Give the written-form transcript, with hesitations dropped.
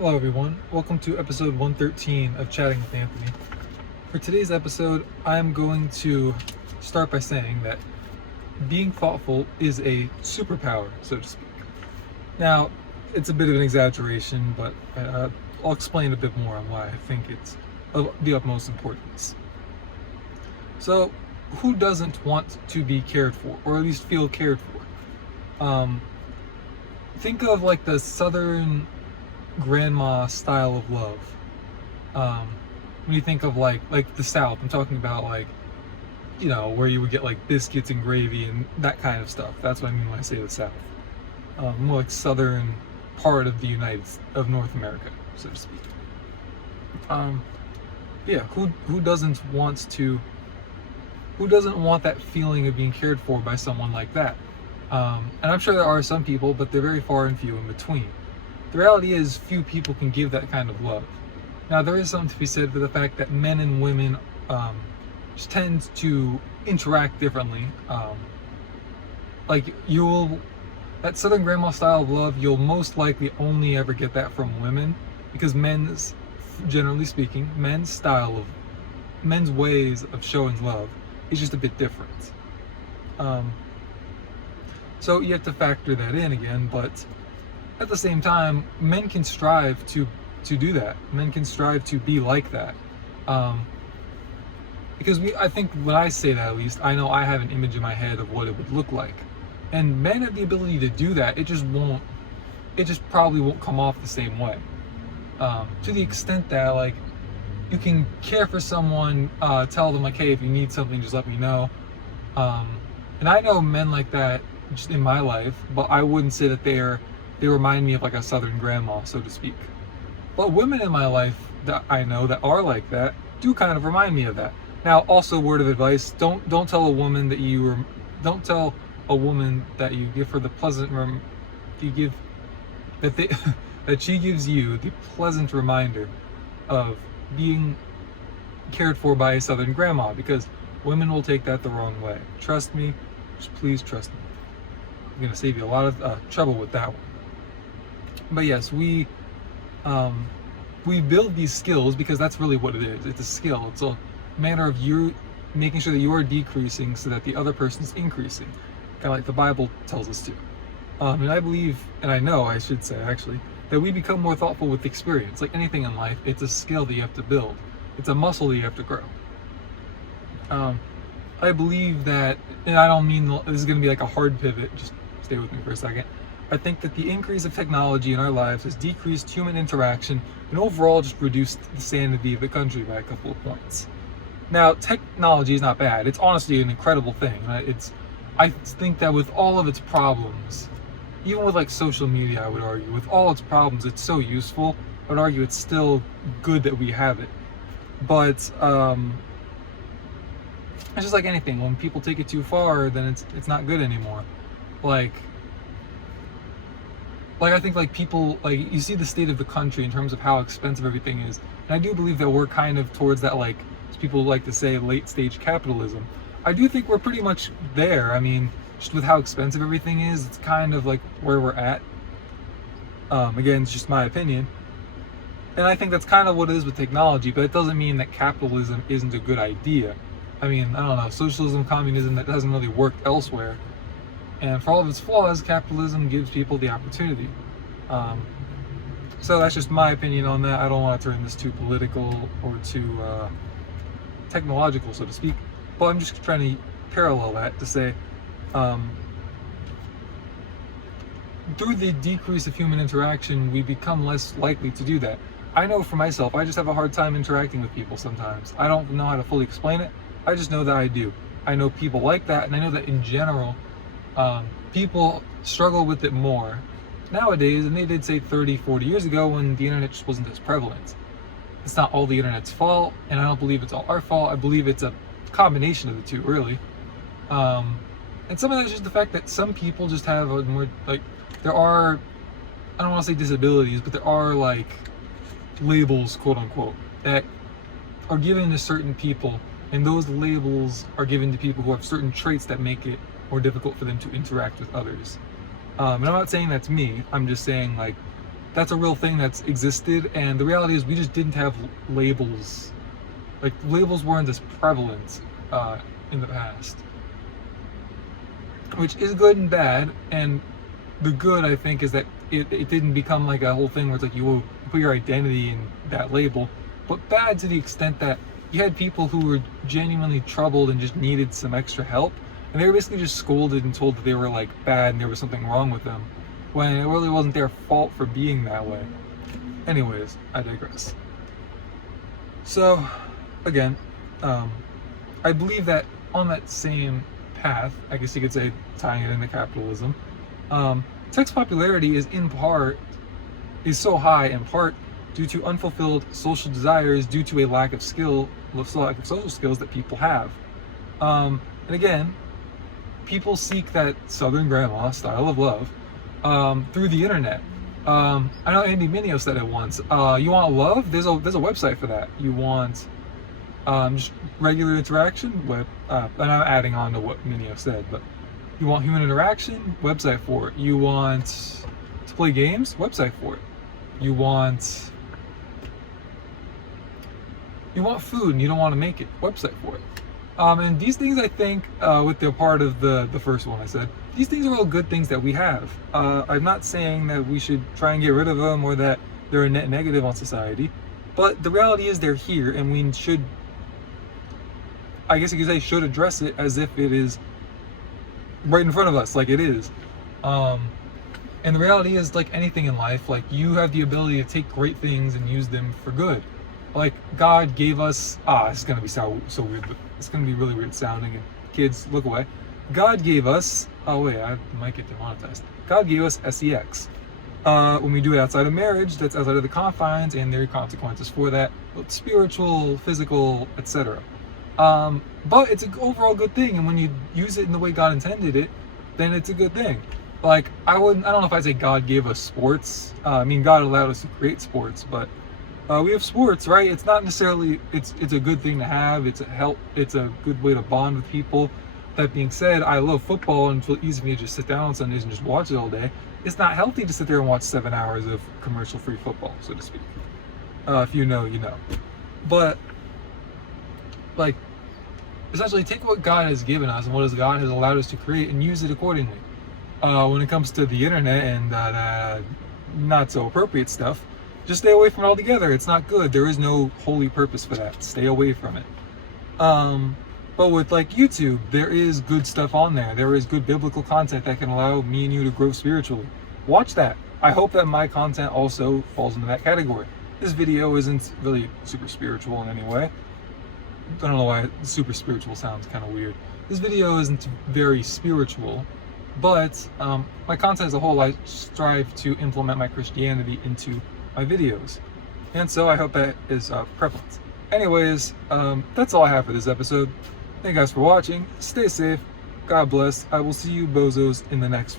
Hello everyone, welcome to episode 113 of Chatting with Anthony. For today's episode, I'm going to start by saying that being thoughtful is a superpower, so to speak. Now, it's a bit of an exaggeration, but I'll explain a bit more on why I think it's of the utmost importance. So, who doesn't want to be cared for, or at least feel cared for? Think of like the southern grandma style of love. When you think of like the South, I'm talking about like, where you would get like biscuits and gravy and that kind of stuff. That's what I mean when I say the South. More like southern part of of North America, so to speak. Who doesn't want that feeling of being cared for by someone like that? And I'm sure there are some people, but they're very far and few in between. The reality is, few people can give that kind of love. Now, there is something to be said for the fact that men and women just tend to interact differently. That Southern grandma style of love, you'll most likely only ever get that from women, because generally speaking, men's ways of showing love is just a bit different. So you have to factor that in again, but at the same time, men can strive to do that. Men can strive to be like that. Because I think when I say that, at least, I know I have an image in my head of what it would look like. And men have the ability to do that. It just probably won't come off the same way. To the extent that, like, you can care for someone, tell them, like, hey, if you need something, just let me know. And I know men like that just in my life, but I wouldn't say that they remind me of like a southern grandma, so to speak. But women in my life that I know that are like that do kind of remind me of that. Now, also, word of advice: don't tell a woman that you give her the that she gives you the pleasant reminder of being cared for by a southern grandma, because women will take that the wrong way. Trust me, just please trust me. I'm gonna save you a lot of trouble with that one. But yes, we build these skills because that's really what it is. It's a skill. It's a manner of you making sure that you are decreasing so that the other person is increasing, kind of like the Bible tells us to. And I believe, and I know, I should say actually, that we become more thoughtful with experience. Like anything in life, it's a skill that you have to build. It's a muscle that you have to grow. I believe that, and I don't mean this is going to be like a hard pivot. Just stay with me for a second. I think that the increase of technology in our lives has decreased human interaction and overall just reduced the sanity of the country by a couple of points. Now, technology is not bad. It's honestly an incredible thing. I think that with all of its problems, even with like social media, I would argue, with all its problems, it's so useful. I would argue it's still good that we have it. But it's just like anything. When people take it too far, then it's not good anymore. Like I think like people, like, you see the state of the country in terms of how expensive everything is, and I do believe that we're kind of towards that, like, as people like to say, late stage capitalism. I do think we're pretty much there. I mean, just with how expensive everything is, it's kind of like where we're at. Again, it's just my opinion, and I think that's kind of what it is with technology, but it doesn't mean that capitalism isn't a good idea. I mean, I don't know, socialism, communism, that doesn't really work elsewhere. And for all of its flaws, capitalism gives people the opportunity. So that's just my opinion on that. I don't want to turn this too political or too technological, so to speak. But I'm just trying to parallel that to say, through the decrease of human interaction, we become less likely to do that. I know for myself, I just have a hard time interacting with people sometimes. I don't know how to fully explain it. I just know that I do. I know people like that, and I know that in general, people struggle with it more nowadays than they did, say, 30, 40 years ago when the internet just wasn't as prevalent. It's not all the internet's fault, and I don't believe it's all our fault. I believe it's a combination of the two, really. And some of that is just the fact that some people just have a more, like, there are, I don't want to say disabilities, but there are, like, labels, quote unquote, that are given to certain people, and those labels are given to people who have certain traits that make it more difficult for them to interact with others. And I'm not saying that's me. I'm just saying, like, that's a real thing that's existed, and the reality is we just didn't have labels. Like, labels weren't as prevalent in the past, which is good and bad. And the good, I think, is that it didn't become like a whole thing where it's like you will put your identity in that label. But bad to the extent that you had people who were genuinely troubled and just needed some extra help, and they were basically just scolded and told that they were like bad and there was something wrong with them, when it really wasn't their fault for being that way. Anyways, I digress. So, again, I believe that on that same path, I guess you could say, tying it into capitalism, tech's popularity is so high in part due to unfulfilled social desires, due to a lack of social skills that people have. And again, people seek that Southern grandma style of love through the internet. I know Andy Mineo said it once. You want love? There's a website for that. You want just regular interaction? And I'm adding on to what Mineo said, but you want human interaction? Website for it. You want to play games? Website for it. You want food and you don't want to make it? Website for it. And these things, I think, with the part of the first one I said, these things are all good things that we have. I'm not saying that we should try and get rid of them or that they're a net negative on society, but the reality is they're here, and we should, I guess you could say, should address it as if it is right in front of us, like it is. And the reality is, like anything in life, like you have the ability to take great things and use them for good. Like God gave us, this is gonna be so weird, but it's gonna be really weird sounding, and kids, look away. God gave us, oh wait, I might get demonetized. God gave us sex. When we do it outside of marriage, that's outside of the confines, and there are consequences for that, both spiritual, physical, etc. But it's an overall good thing, and when you use it in the way God intended it, then it's a good thing. Like, I don't know if I'd say God gave us sports. I mean, God allowed us to create sports, but we have sports, right? It's not necessarily, it's a good thing to have. It's a good way to bond with people. That being said, I love football, and it's easy for me to just sit down on Sundays and just watch it all day. It's not healthy to sit there and watch 7 hours of commercial-free football, so to speak. If you know, you know. But, like, essentially take what God has given us and what God has allowed us to create and use it accordingly. When it comes to the internet and not so appropriate stuff, just stay away from it altogether. It's not good. There is no holy purpose for that. Stay away from it. But with like YouTube, there is good stuff on there. There is good biblical content that can allow me and you to grow spiritually. Watch that. I hope that my content also falls into that category. This video isn't really super spiritual in any way. I don't know why super spiritual sounds kind of weird. This video isn't very spiritual, but my content as a whole, I strive to implement my Christianity into my videos. And so I hope that is prevalent. Anyways, that's all I have for this episode. Thank you guys for watching. Stay safe. God bless. I will see you bozos in the next